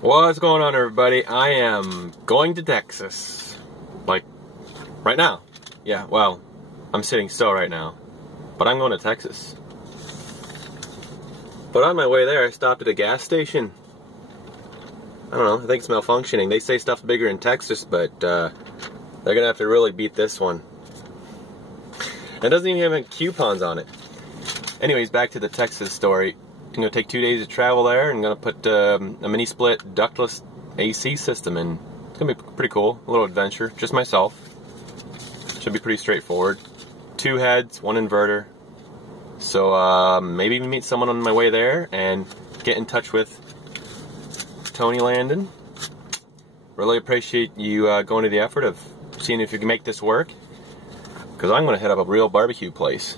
What's going on, everybody? I am going to Texas. Like, right now. Yeah, well, I'm sitting still right now. But I'm going to Texas. But on my way there, I stopped at a gas station. I don't know, I think it's malfunctioning. They say stuff's bigger in Texas, but they're gonna have to really beat this one. It doesn't even have any coupons on it. Anyways, back to the Texas story. I'm gonna take 2 days to travel there, and I'm gonna put a mini split ductless AC system in. It's gonna be pretty cool, a little adventure, just myself. Should be pretty straightforward. 2 heads, 1 inverter. So maybe even meet someone on my way there and get in touch with Tony Landon. Really appreciate you going to the effort of seeing if you can make this work, because I'm gonna hit up a real barbecue place.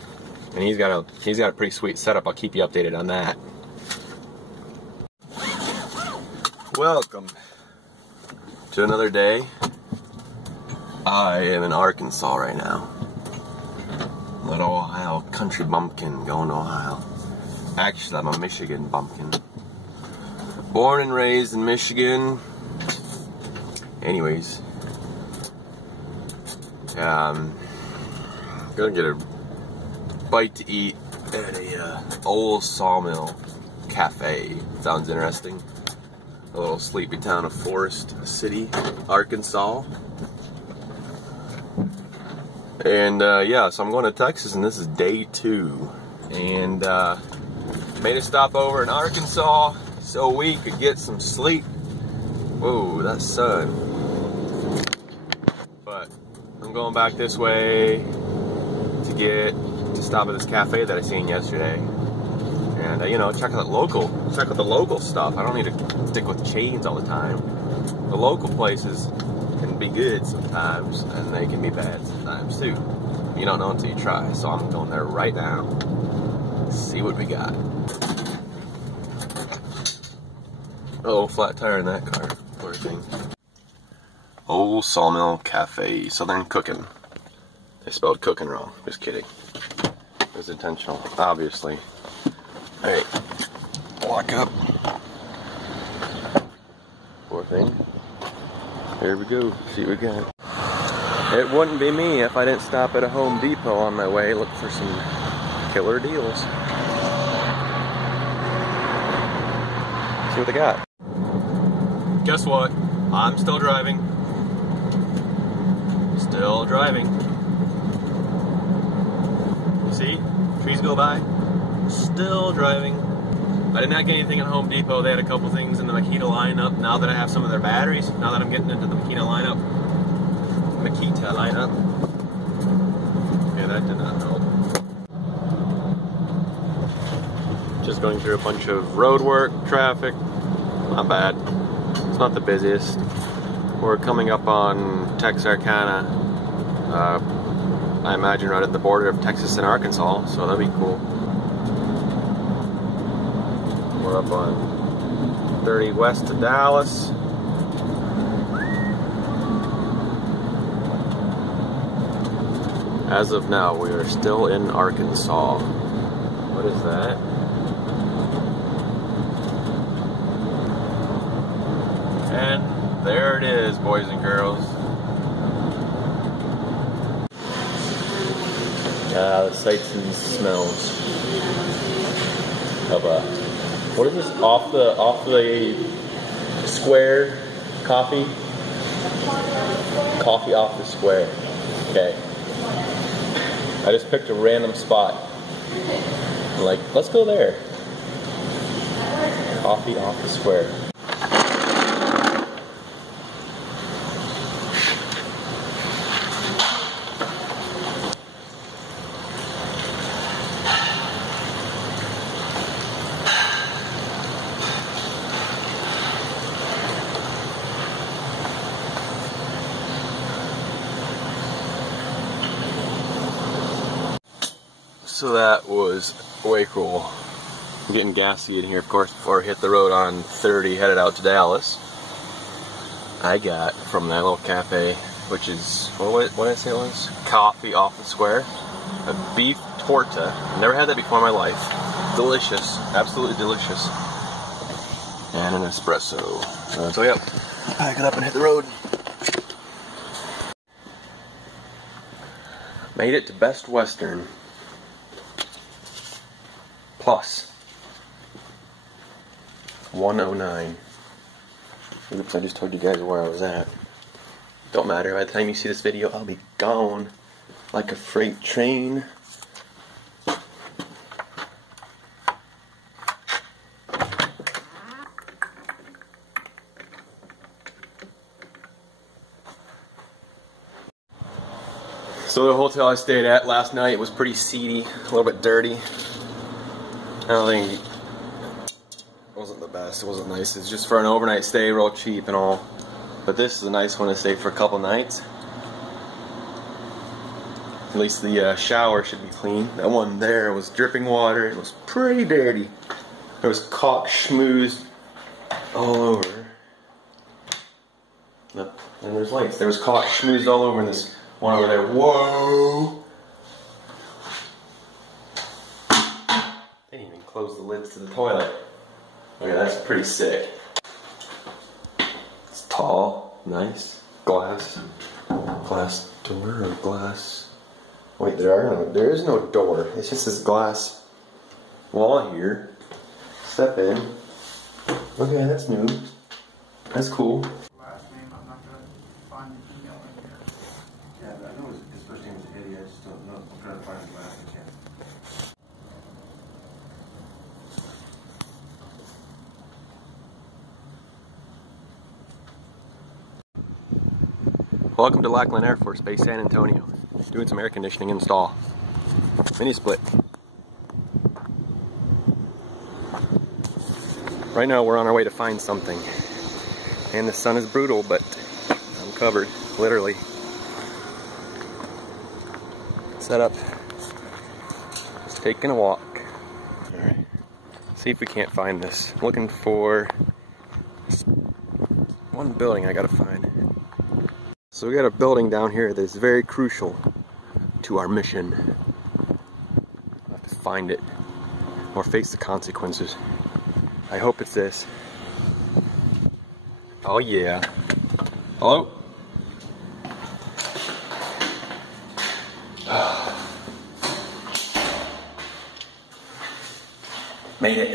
And he's got a pretty sweet setup. I'll keep you updated on that. Welcome to another day. I am in Arkansas right now. Little Ohio country bumpkin going to Ohio. Actually, I'm a Michigan bumpkin. Born and raised in Michigan. Anyways, gonna get a bite to eat at a old sawmill cafe. Sounds interesting. A little sleepy town of Forest City, Arkansas. And yeah, so I'm going to Texas, and this is day 2. And made a stop over in Arkansas so we could get some sleep. Whoa, that sun. But I'm going back this way to stop at this cafe that I seen yesterday, and you know, check out the local stuff. I don't need to stick with chains all the time. The local places can be good sometimes, and they can be bad sometimes too. You don't know until you try. So I'm going there right now. See what we got. Oh, flat tire in that car. Poor thing. Old Sawmill Cafe, Southern Cooking. They spelled cooking wrong. Just kidding. It was intentional, obviously. Hey, walk up. Poor thing. Here we go. See what we got. It wouldn't be me if I didn't stop at a Home Depot on my way, look for some killer deals. See what they got. Guess what? I'm still driving. Still driving. You see? Trees go by. Still driving. I did not get anything at Home Depot. They had a couple things in the Makita lineup. Now that I have some of their batteries, now that I'm getting into the Makita lineup. Yeah, that did not help. Just going through a bunch of road work, traffic. Not bad. It's not the busiest. We're coming up on Texarkana. I imagine right at the border of Texas and Arkansas, so that'd be cool. We're up on 30 west of Dallas. As of now, we are still in Arkansas. What is that? And there it is, boys and girls. The sights and smells of what is this? Off the square coffee? Coffee off the square. Okay. I just picked a random spot. I'm like, let's go there. Coffee off the square. So that was way cool. I'm getting gassy in here, of course, before I hit the road on 30 headed out to Dallas. I got from that little cafe, which is, what did I say it was? Coffee off the square. A beef torta. Never had that before in my life. Delicious. Absolutely delicious. and an espresso. So yep, pack it up and hit the road. Made it to Best Western. Plus 109. Oops, I just told you guys where I was at. Don't matter, by the time you see this video, I'll be gone like a freight train. So the hotel I stayed at last night was pretty seedy, a little bit dirty. I don't think it wasn't the best, it wasn't nice. It's just for an overnight stay, real cheap and all. But this is a nice one to stay for a couple nights. At least the shower should be clean. That one there was dripping water, it was pretty dirty. There was caulk schmooze all over. And there's lights. There was caulk schmoozed all over in this one over there. Whoa! They didn't even close the lids to the toilet. Okay, that's pretty sick. It's tall, nice. Glass door or glass. Wait, there is no door. It's just this glass wall here. Step in. Okay, that's new. That's cool. Last name, I'm not gonna find the email in here. Yeah, I know his first name is Eddie, I just don't know. I'm trying to find his last name. Welcome to Lackland Air Force Base, San Antonio. Doing some air conditioning install. Mini split. Right now we're on our way to find something. And the sun is brutal, but I'm covered, literally. Set up. Just taking a walk. Alright. See if we can't find this. I'm looking for this one building I gotta find. So we got a building down here that's very crucial to our mission. I'll have to find it or face the consequences. I hope it's this. Oh yeah. Hello? Made it.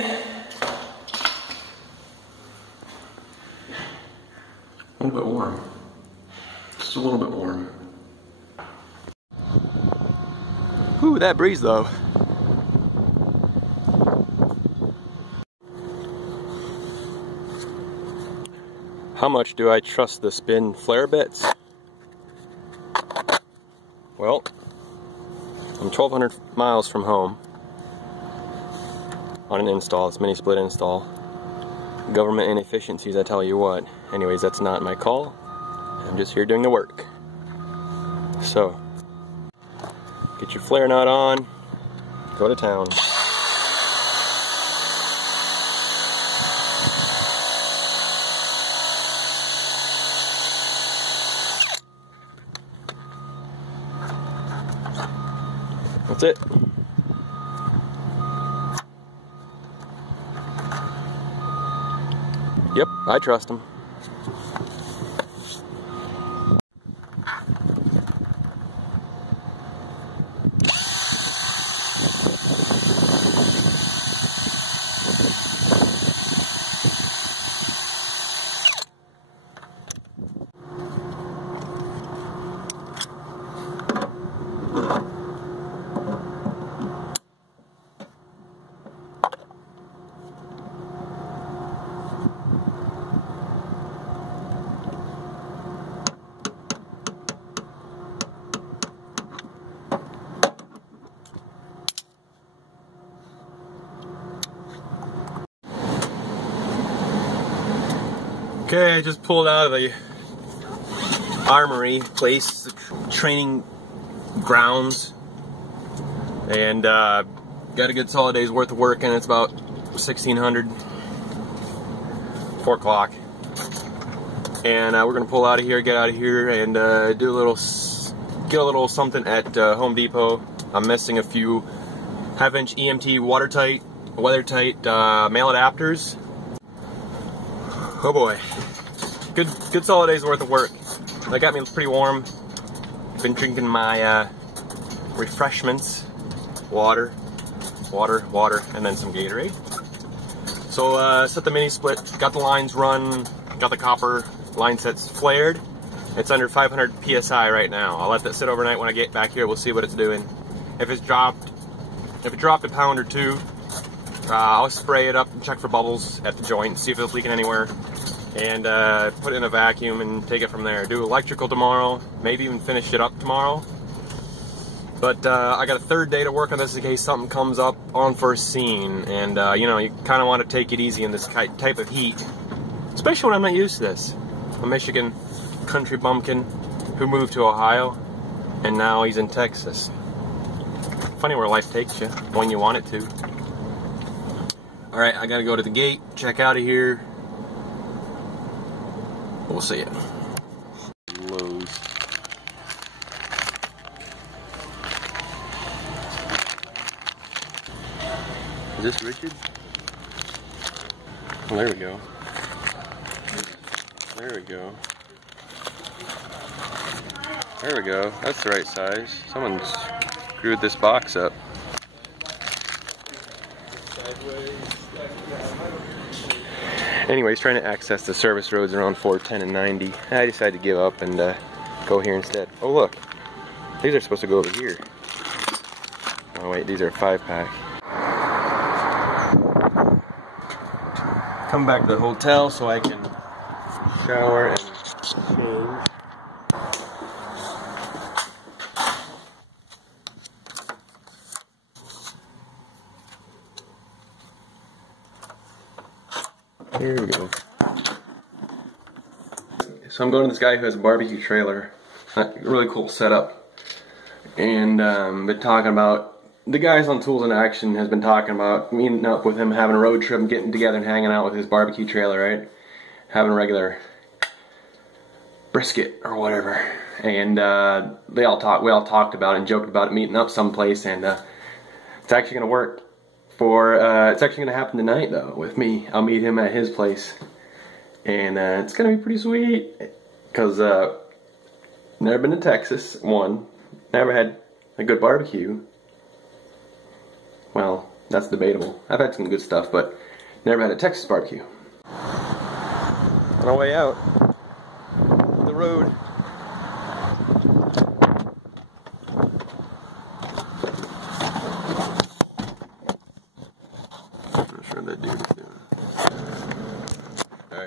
A little bit warm. Just a little bit warm. Whew, that breeze though. How much do I trust the spin flare bits? Well, I'm 1,200 miles from home on an install, it's mini split install. Government inefficiencies, I tell you what. Anyways, that's not my call. I'm just here doing the work. So, get your flare nut on, go to town. That's it. Yep, I trust him. Okay, I just pulled out of the armory place, the training grounds, and got a good solid day's worth of work, and it's about 1600, 4 o'clock, and we're gonna pull out of here, get out of here, and get a little something at Home Depot. I'm missing a few 1/2-inch EMT weather tight male adapters. Oh boy. Good solid day's worth of work. That got me pretty warm. Been drinking my refreshments. Water, and then some Gatorade. So set the mini split, got the lines run, got the copper line sets flared. It's under 500 PSI right now. I'll let that sit overnight. When I get back here, we'll see what it's doing. If it dropped a pound or two, I'll spray it up and check for bubbles at the joint, see if it's leaking anywhere, and put it in a vacuum and take it from there. Do electrical tomorrow, maybe even finish it up tomorrow. But I got a third day to work on this in case something comes up unforeseen, and you know, you kind of want to take it easy in this type of heat, especially when I'm not used to this. I'm a Michigan country bumpkin who moved to Ohio, and now he's in Texas. Funny where life takes you when you want it to. Alright, I gotta go to the gate, check out of here. We'll see it. Lowe's. Is this Richard? Oh, there we go. There we go. There we go. That's the right size. Someone screwed this box up. Anyways, trying to access the service roads around 410 and 90. I decided to give up and go here instead. Oh look, these are supposed to go over here. Oh wait, these are a 5-pack. Come back to the hotel so I can shower and change. Here we go. So I'm going to this guy who has a barbecue trailer. Really cool setup. And been talking about, the guys on Tools in Action has been talking about meeting up with him, having a road trip and getting together and hanging out with his barbecue trailer, right? Having a regular brisket or whatever. And we all talked about it and joked about it, meeting up someplace, and it's actually going to work. It's actually going to happen tonight though with me. I'll meet him at his place, and it's going to be pretty sweet because never been to Texas. One, never had a good barbecue. Well, that's debatable. I've had some good stuff, but never had a Texas barbecue. On our way out the road.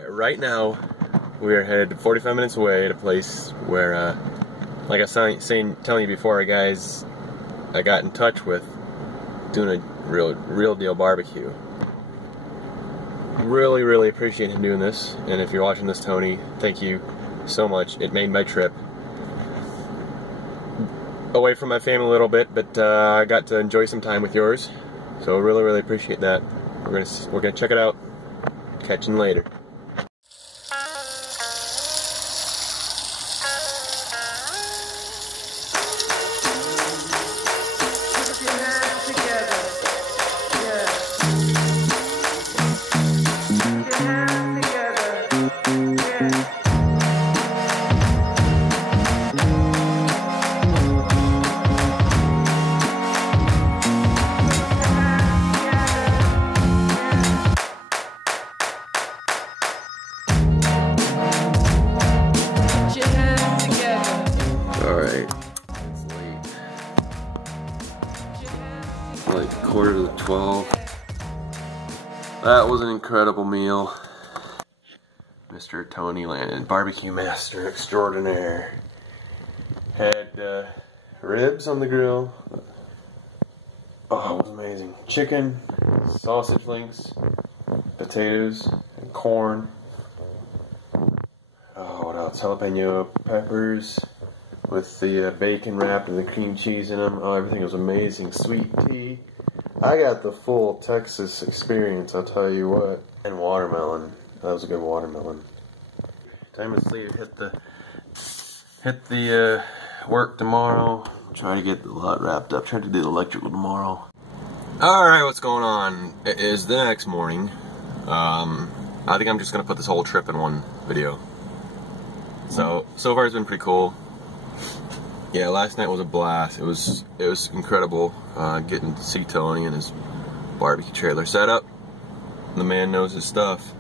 Right now, we are headed 45 minutes away at a place where, like I was telling you before, guys, I got in touch with doing a real deal barbecue. Really appreciate him doing this, and if you're watching this, Tony, thank you so much. It made my trip away from my family a little bit, but I got to enjoy some time with yours, so really appreciate that. We're gonna check it out. Catch you later. Like 11:45. That was an incredible meal. Mr. Tony Landon, barbecue master extraordinaire. Had ribs on the grill. Oh, it was amazing. Chicken, sausage links, potatoes, and corn. Oh, what else? Jalapeno peppers with the bacon wrapped and the cream cheese in them. Oh, everything was amazing. Sweet tea. I got the full Texas experience, I'll tell you what. And watermelon. That was a good watermelon. Time to sleep. Hit the work tomorrow. Try to get the lot wrapped up. Try to do the electrical tomorrow. Alright, what's going on? It is the next morning. I I think I'm just gonna put this whole trip in one video. So far it's been pretty cool. Yeah, last night was a blast. It was incredible getting to see Tony and his barbecue trailer set up. The man knows his stuff.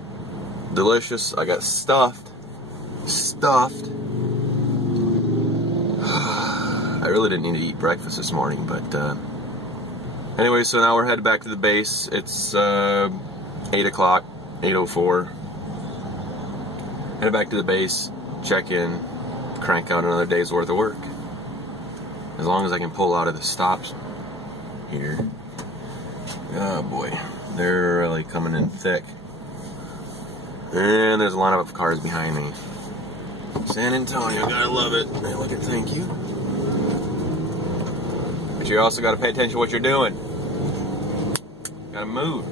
Delicious. I got stuffed. I really didn't need to eat breakfast this morning, but anyway, so now we're headed back to the base. It's 8 o'clock, 8:04. Headed back to the base, check in, crank out another day's worth of work. As long as I can pull out of the stops here. Oh boy, they're really coming in thick. And there's a line of cars behind me. San Antonio, gotta love it. Hey, look at, thank you. But you also gotta pay attention to what you're doing. Gotta move.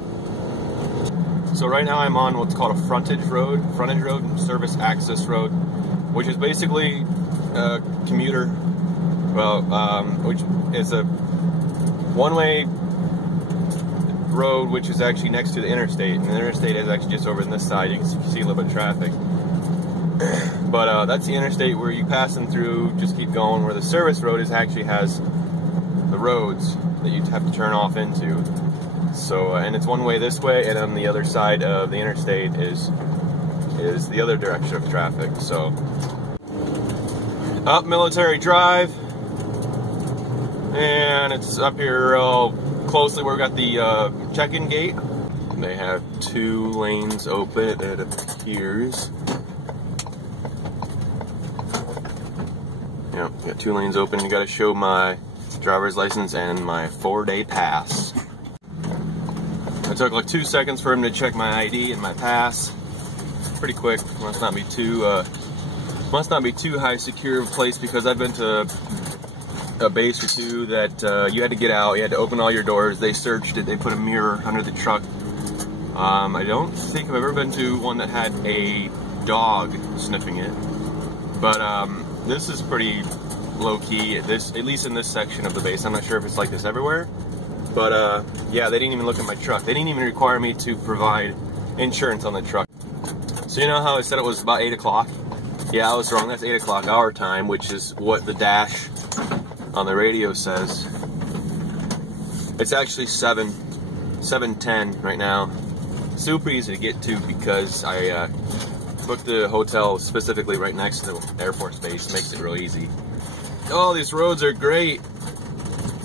So right now I'm on what's called a frontage road, service access road, which is basically a commuter, which is a one-way road which is actually next to the interstate, and the interstate is actually just over on this side. You can see a little bit of traffic. But that's the interstate where you passing through, just keep going, where the service road actually has the roads that you have to turn off into. So, and it's one way this way, and on the other side of the interstate is the other direction of traffic. So, up Military Drive, and it's up here real closely where we got the check-in gate. They have 2 lanes open, it appears. Yeah, got 2 lanes open. You got to show my driver's license and my 4-day pass. It took like 2 seconds for him to check my ID and my pass. Pretty quick. Must not be too high secure place, because I've been to a base or 2 that you had to get out, you had to open all your doors, they searched it, they put a mirror under the truck. I don't think I've ever been to one that had a dog sniffing it, but this is pretty low-key, at least in this section of the base. I'm not sure if it's like this everywhere, but yeah, they didn't even look at my truck. They didn't even require me to provide insurance on the truck. So you know how I said it was about 8 o'clock? Yeah, I was wrong. That's 8 o'clock our time, which is what the dash on the radio says. It's actually 7:10 right now. Super easy to get to because I booked the hotel specifically right next to the Air Force Base. Makes it real easy. Oh, these roads are great.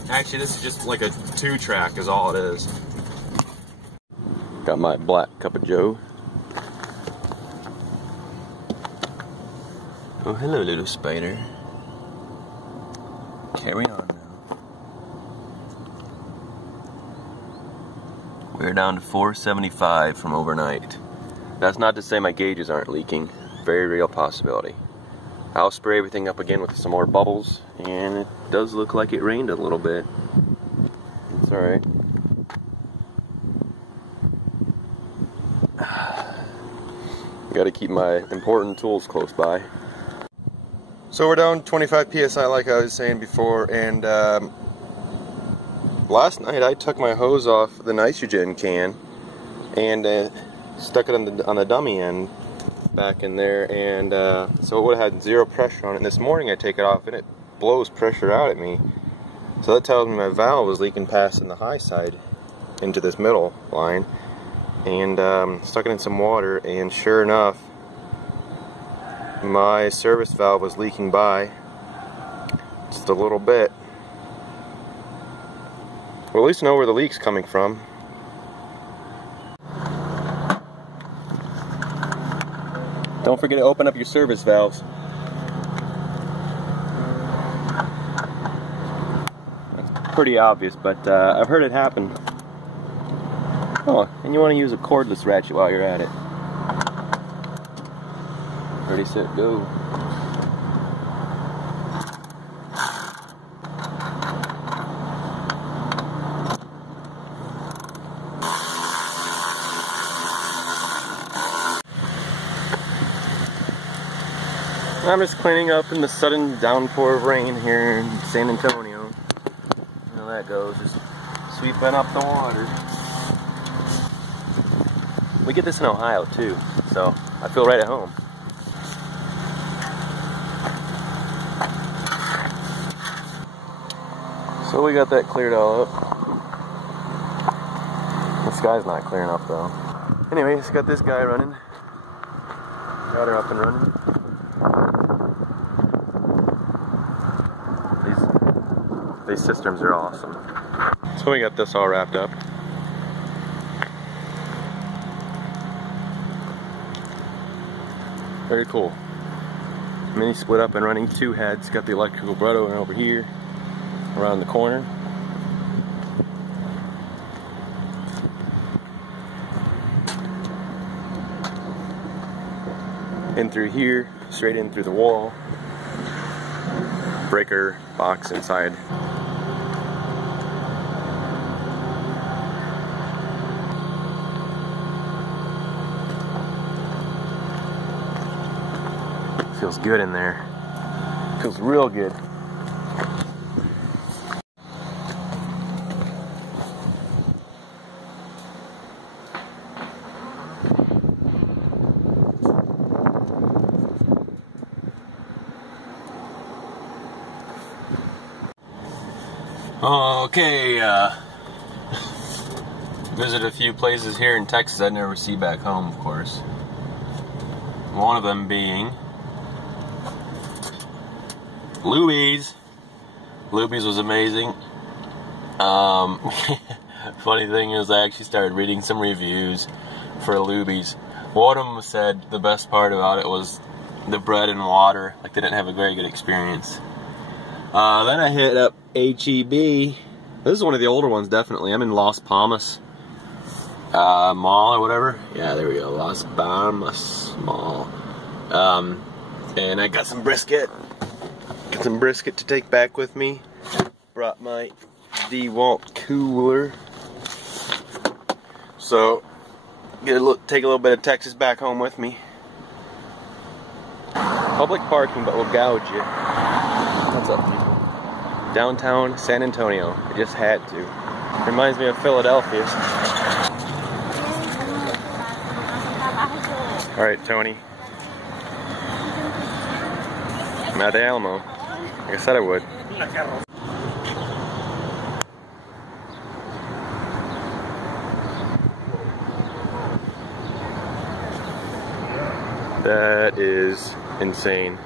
Actually, this is just like a 2-track is all it is. Got my black cup of joe. Oh, hello, little spider. Carry on now. We're down to 475 from overnight. That's not to say my gauges aren't leaking. Very real possibility. I'll spray everything up again with some more bubbles, and it does look like it rained a little bit. It's alright. Gotta keep my important tools close by. So we're down 25 PSI like I was saying before, and last night I took my hose off the nitrogen can and stuck it on the dummy end back in there, and so it would have had 0 pressure on it. And this morning I take it off and it blows pressure out at me. So that tells me my valve was leaking past in the high side into this middle line, and stuck it in some water, and sure enough, my service valve was leaking by just a little bit. We'll at least know where the leak's coming from. Don't forget to open up your service valves. That's pretty obvious, but I've heard it happen. Oh, and you want to use a cordless ratchet while you're at it. Ready, set, go. I'm just cleaning up in the sudden downpour of rain here in San Antonio. You know how that goes, just sweeping up the water. We get this in Ohio too, so I feel right at home. So we got that cleared all up. The sky's not clearing up though. Anyways, got this guy running. Got her up and running. These systems are awesome. So we got this all wrapped up. Very cool. Mini split up and running, 2 heads. Got the electrical brother over here, around the corner. In through here, straight in through the wall. Breaker box inside. Feels good in there. Feels real good. Okay, visit a few places here in Texas I'd never see back home, of course. One of them being Luby's. Luby's was amazing. Funny thing is, I actually started reading some reviews for Luby's. One of them said the best part about it was the bread and water. Like, they didn't have a very good experience. Then I hit up H-E-B. This is one of the older ones, definitely. I'm in Las Palmas Mall or whatever. Yeah, there we go, Las Palmas Mall. And I got some brisket. Got some brisket to take back with me. Brought my DeWalt cooler. So, take a little bit of Texas back home with me. Public parking, but we'll gouge you. What's up, people? Downtown San Antonio. I just had to. Reminds me of Philadelphia. Alright, Tony. I'm at the Alamo. Like I said I would. That is insane.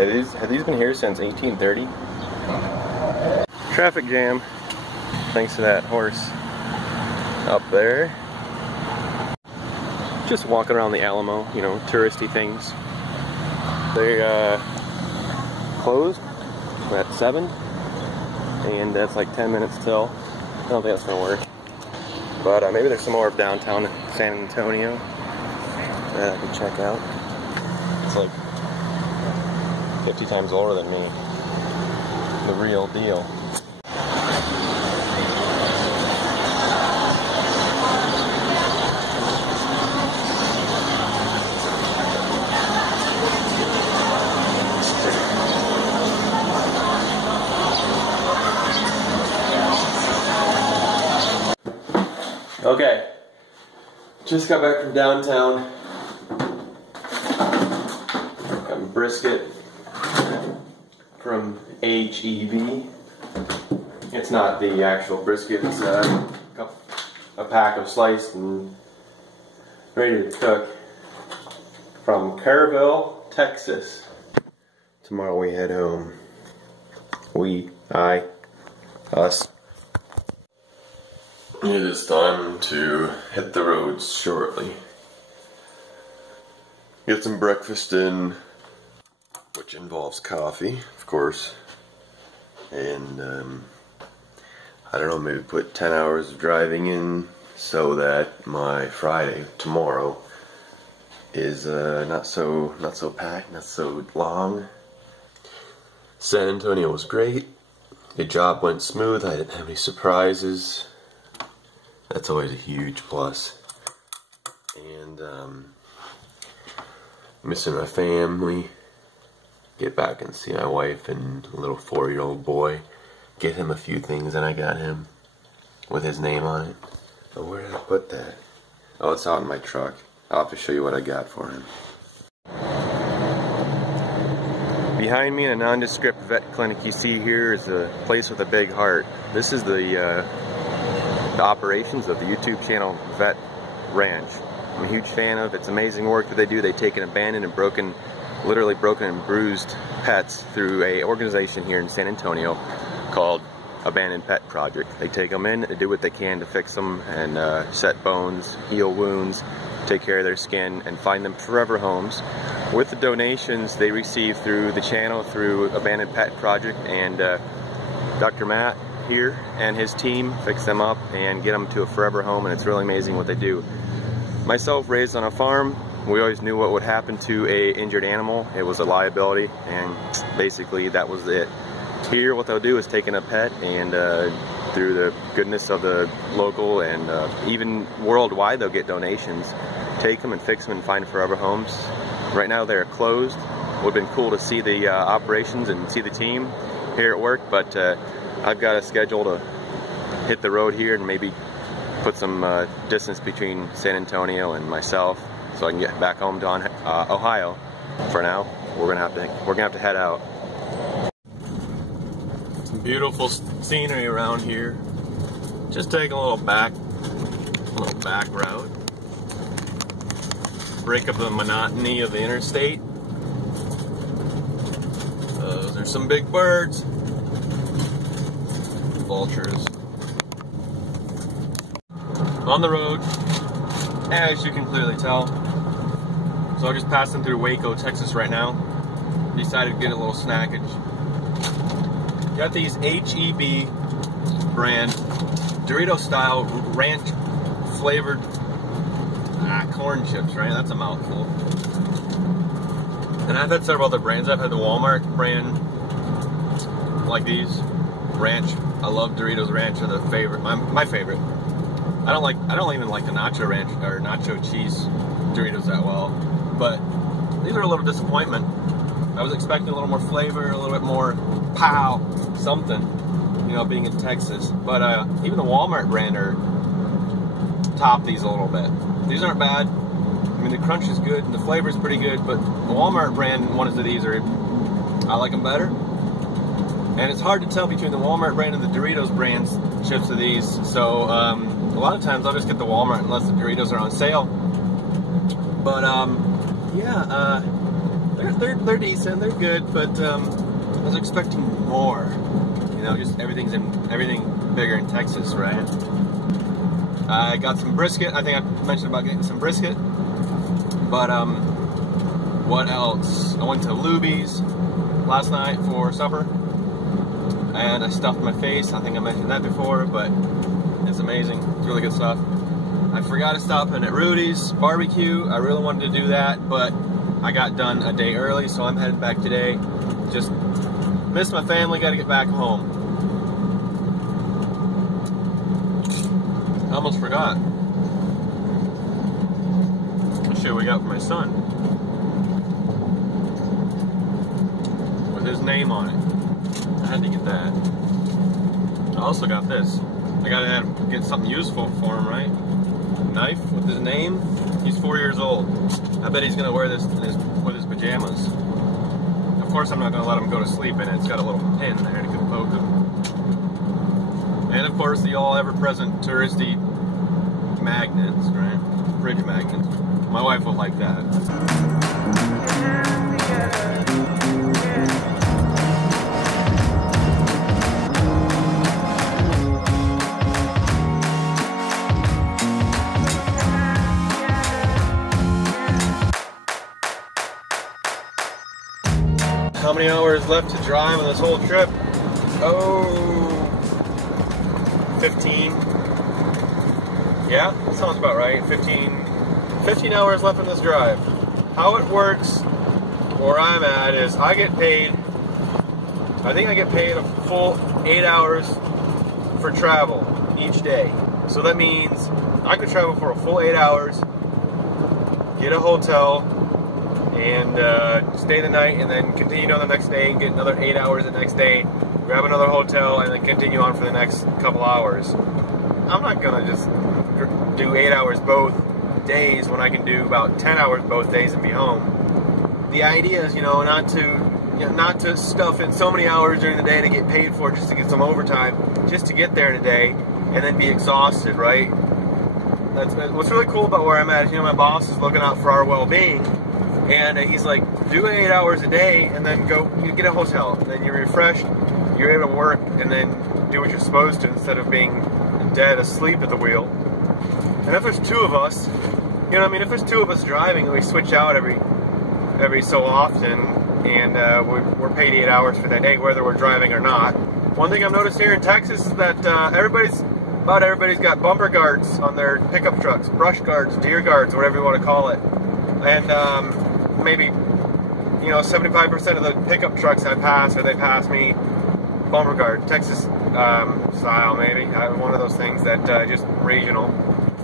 Have these been here since 1830? Traffic jam. Thanks to that horse up there. Just walking around the Alamo, you know, touristy things. They closed at 7, and that's like 10 minutes till. I don't think that's gonna work. But maybe there's some more of downtown San Antonio that I can check out. It's like 50 times older than me. The real deal. Okay, just got back from downtown. Got brisket from H-E-B. It's not the actual brisket, it's a pack of sliced and ready to cook from Kerrville, Texas. Tomorrow we head home. Us. It is time to hit the roads shortly. Get some breakfast in, which involves coffee, of course. And, I don't know, maybe put 10 hours of driving in so that my Friday, tomorrow, is not so packed, not so long. San Antonio was great. The job went smooth. I didn't have any surprises. That's always a huge plus. And missing my family. Get back and see my wife and a little 4-year-old boy. Get him a few things that I got him. with his name on it. But where did I put that? Oh, it's out in my truck. I'll have to show you what I got for him. Behind me in a nondescript vet clinic you see here is a place with a big heart. This is the operations of the YouTube channel Vet Ranch. I'm a huge fan of. It's amazing work that they do. They take an abandoned and broken, literally broken and bruised pets through a organization here in San Antonio called Abandoned Pet Project. They take them in, they do what they can to fix them and set bones, heal wounds, take care of their skin, and find them forever homes. With the donations they receive through the channel, through Abandoned Pet Project, and Dr. Matt here and his team fix them up and get them to a forever home, and it's really amazing what they do. Myself, raised on a farm, we always knew what would happen to a injured animal. It was a liability, and basically that was it. Here what they'll do is take in a pet, and through the goodness of the local and even worldwide, they'll get donations, take them and fix them and find forever homes. Right now they're closed. It would have been cool to see the operations and see the team here at work, but I've got a schedule to hit the road here and maybe put some distance between San Antonio and myself, so I can get back home to Ohio. For now, we're gonna have to head out. Some beautiful scenery around here. Just take a little back route. Break up the monotony of the interstate. There's some big birds. Vultures. On the road, as you can clearly tell. So I'm just passing through Waco, Texas right now. Decided to get a little snackage. Got these HEB brand Dorito style ranch flavored corn chips, right? That's a mouthful. And I've had several other brands. I've had the Walmart brand, like these, ranch. I love Doritos Ranch. They're the favorite, my favorite. I don't even like the nacho ranch or nacho cheese Doritos that well, but these are a little disappointment. I was expecting a little more flavor, a little bit more pow, something, you know, being in Texas. But even the Walmart brand are top these a little bit. These aren't bad. I mean, the crunch is good and the flavor is pretty good, but the Walmart brand ones of these are, I like them better. And it's hard to tell between the Walmart brand and the Doritos brands chips of these. So a lot of times I'll just get the Walmart unless the Doritos are on sale. But yeah, they're decent, they're good, but I was expecting more. You know, just everything bigger in Texas, right? I got some brisket. I think I mentioned about getting some brisket. But what else? I went to Luby's last night for supper, and I stuffed my face. I think I mentioned that before, but it's amazing. It's really good stuff. I forgot to stop in at Rudy's Barbecue. I really wanted to do that, but I got done a day early, so I'm headed back today. Just missed my family, got to get back home. I almost forgot. Let's see what we got for my son. With his name on it. I had to get that. I also got this. I gotta get something useful for him, right? Knife with his name. He's 4 years old. I bet he's gonna wear this with his pajamas. Of course, I'm not gonna let him go to sleep in it. It's got a little pin there to poke him. And of course, the all ever-present touristy magnets, right? Fridge magnets. My wife will like that. How many hours left to drive on this whole trip? Oh, 15. Yeah, that sounds about right. 15 hours left on this drive. How it works where I'm at is I think I get paid a full 8 hours for travel each day. So that means I could travel for a full 8 hours, get a hotel, and stay the night, and then continue on the next day and get another 8 hours the next day, grab another hotel, and then continue on for the next couple hours. I'm not gonna just do 8 hours both days when I can do about 10 hours both days and be home. The idea is, not to stuff in so many hours during the day to get paid for just to get some overtime, just to get there in a day and then be exhausted, right? That's what's really cool about where I'm at. My boss is looking out for our well-being, and he's like, do 8 hours a day and then go get a hotel, and then you're refreshed, you're able to work, and then do what you're supposed to instead of being dead asleep at the wheel. And if there's two of us, if there's two of us driving and we switch out every so often, and we're paid 8 hours for that day, whether we're driving or not. One thing I've noticed here in Texas is that about everybody's got bumper guards on their pickup trucks, brush guards, deer guards, whatever you want to call it. And maybe 75% of the pickup trucks I pass or they pass me, bumper guard, Texas style maybe, one of those things that just regional.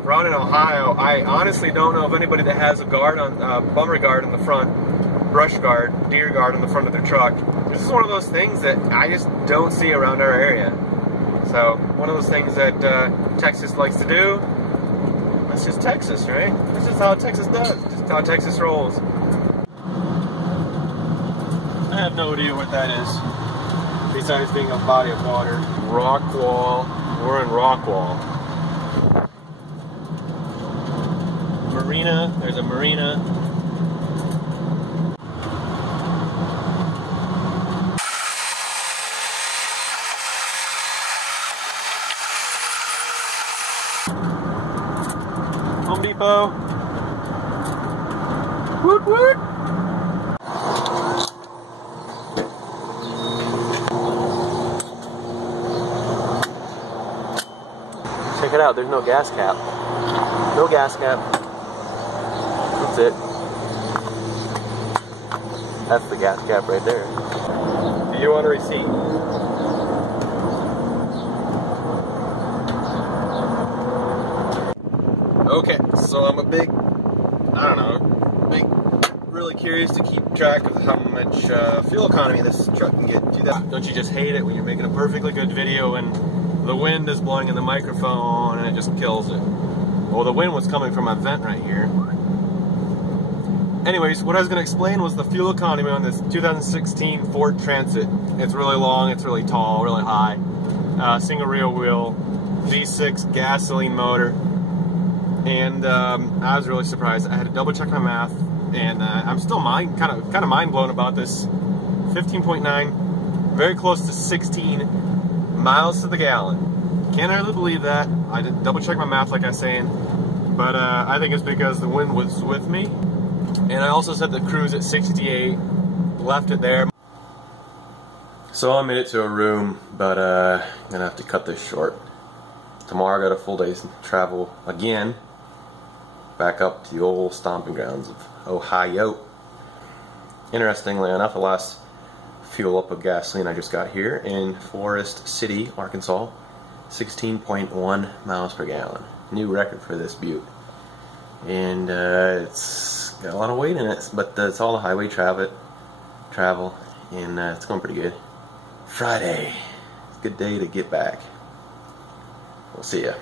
Around in Ohio, I honestly don't know of anybody that has a guard on bumper guard in the front, brush guard, deer guard in the front of their truck. This is one of those things that I just don't see around our area. So one of those things that Texas likes to do. That's just Texas, right? That's just how Texas does. Just how Texas rolls. I have no idea what that is, besides being a body of water. Rockwall. We're in Rockwall. Marina. There's a marina. Home Depot. Woot woot. Check it out, there's no gas cap. No gas cap. That's it. That's the gas cap right there. View on receipt. Okay, so I'm really curious to keep track of how much fuel economy this truck can get. Don't you just hate it when you're making a perfectly good video and the wind is blowing in the microphone and it just kills it? Well, the wind was coming from a vent right here. Anyways, what I was going to explain was the fuel economy on this 2016 Ford Transit. It's really long, it's really tall, really high. Single rear wheel, V6 gasoline motor. And I was really surprised. I had to double check my math, and I'm still kind of mind blown about this. 15.9, very close to 16 miles to the gallon. Can't hardly believe that. I did double check my math, like I was saying, but I think it's because the wind was with me, and I also set the cruise at 68, left it there. So I made it to a room, but I'm gonna have to cut this short. Tomorrow I got a full day's travel again, back up to the old stomping grounds of Ohio. Interestingly enough, the last fuel up of gasoline I just got here in Forest City, Arkansas, 16.1 miles per gallon. New record for this butte. And it's got a lot of weight in it, but it's all the highway travel, and it's going pretty good. Friday, it's a good day to get back. We'll see ya.